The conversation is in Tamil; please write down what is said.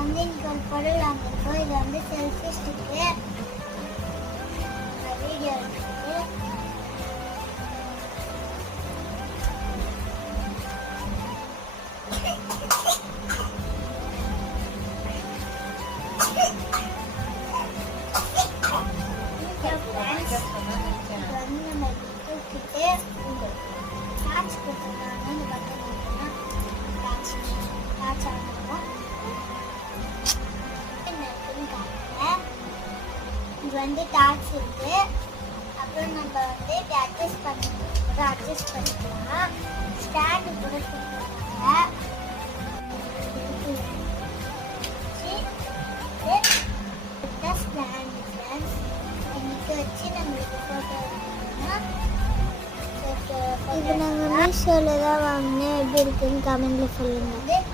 வந்து இன்னைக்கு ஒரு பொருள் வாங்கிருக்கோம். இது வந்து செல்ஃபி ஸ்டிக்கு. வீடியோ எடுத்துருக்கு. இது வந்து டார்ச் இருக்கு. அப்புறம் நம்ம வந்து அட்ஜஸ்ட் பண்ணிக்கலாம். ஸ்டாண்டு கூட கொடுத்துருக்காங்க. ஸ்டாண்டு ஃப்ரெண்ட்ஸ் இன்னைக்கு வச்சு நம்மளுக்கு ஃபோட்டோ இது நாங்கள் மீஷோவில் தான் வாங்கினேன். எப்படி இருக்குன்னு கமெண்ட்ல சொல்லுங்கள்.